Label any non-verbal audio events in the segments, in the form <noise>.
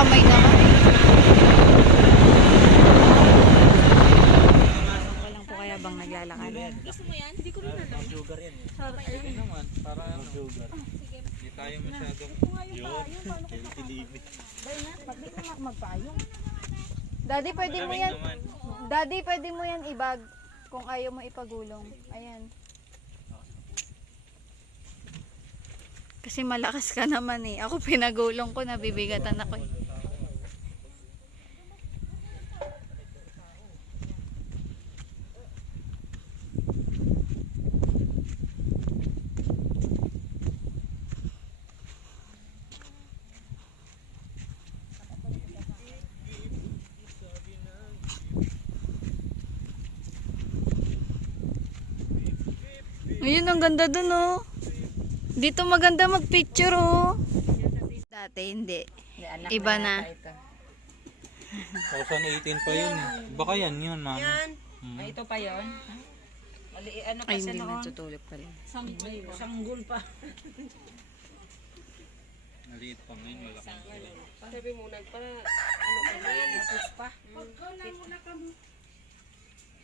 kamay naman. Walang po kaya bang naglalakad? Gusto mo yan? Hindi ko rin alam. Sugar yan. Ayun naman. Para ano. Sugar. Hindi tayo masyadong. Yun. Healthy living. Na, pag magpayong. Daddy, pwede mo yan. Daddy, pwede mo yan ibag kung ayaw mo ipagulong. Ayan. Kasi malakas ka naman eh. Ako pinagulong ko, nabibigatan ako eh. Ayun, ang ganda dun oh. Dito maganda magpicture oh. Dati hindi. Iba na. 2018 pa yun. eh. Baka yan yun, mama. Ay, ito pa yon. Mali, ano Ay, kasi hindi natutulog pa rin. Sanggol pa. Maliit pa ngayon, malaki. Sabi mo, nagpa, ano ka na, napos pa. Pagka na muna ka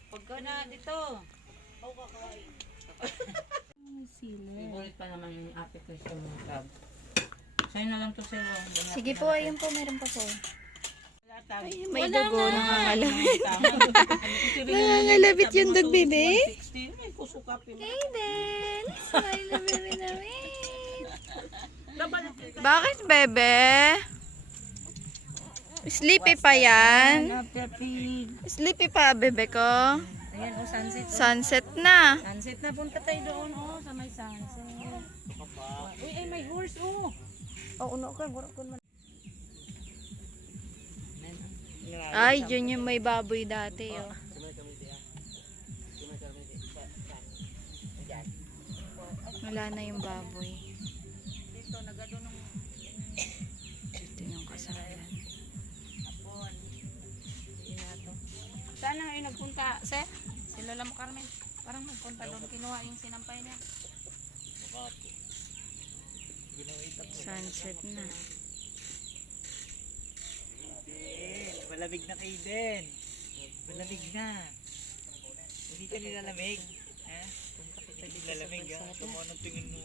Pagka na dito. Ibulit pa naman yung ate ko sa mga tab. Sa'yo na lang to oh. Sige po, ayun po, meron pa po. Wala tayo. Ay, may dugo nangangalawit. Tama. Nangangalawit yung dog, bebe. 60, may kusukapin. Aiden, smile na bebe namin. Bakit, bebe? Sleepy pa yan? Sleepy pa, bebe ko? Ayan, oh, sunset. Sunset na. Sunset na punta tayo doon, oh, sa may sunset. Uy, ay, may horse, oh. Oh, uno ka, guro ko man. Ay, dyan yung may baboy dati, oh. Wala na yung baboy. Dito, nagado nung Ito yung kasalan. hapon. Yun na to. Saan na ngayon nagpunta, sir? Si Lola mo Carmen. Parang nagpunta doon. Kinuha yung sinampay niya. Sunset na. Malamig na kayo din. Malamig na. Hindi ka nilalamig. Ha? Hindi lalamig ha. Tumonong tingin mo.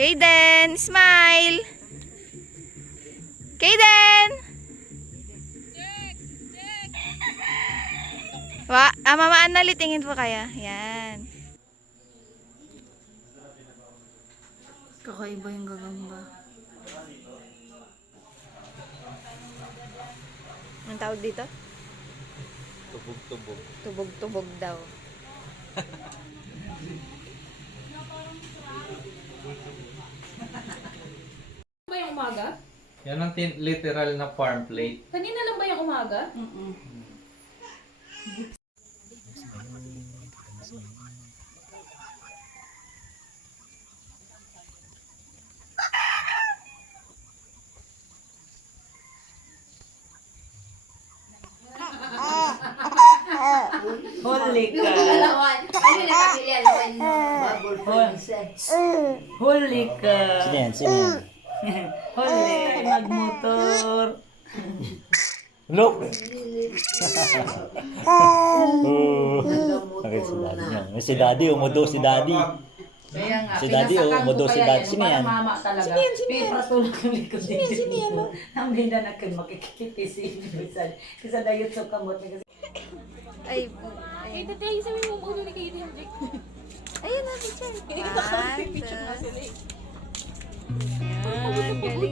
Kaden, smile! Kaden! Wa, ah, mama Annali, tingin po kaya. Yan. Kakaiba yung gagamba. Ang tawag dito? Tubog-tubog. Tubog-tubog daw. <laughs> yung umaga? Yan ang tin- literal na farm plate. Kanina lang ba yung umaga? Huli ka. Huli ka. Sino yan? Sino yan? Huli. Magmotor. Look! oh. Bakit si daddy niya? May si daddy, umudo si daddy. Kaya nga, Si Daddy, oh, ko umudo si Daddy. Sino yan? Mama talaga. Sino yan? Sino yan? Patulog kami ko din. Sino yan? <laughs> Ang bida na kayo makikitisi. Kasi dayot sa kamot. Kasi Ay, Eh, dati sabi mo ulo ni kayo din. ayun na, picture. Hindi kita kasi picture na sila eh. Yan, galing ah.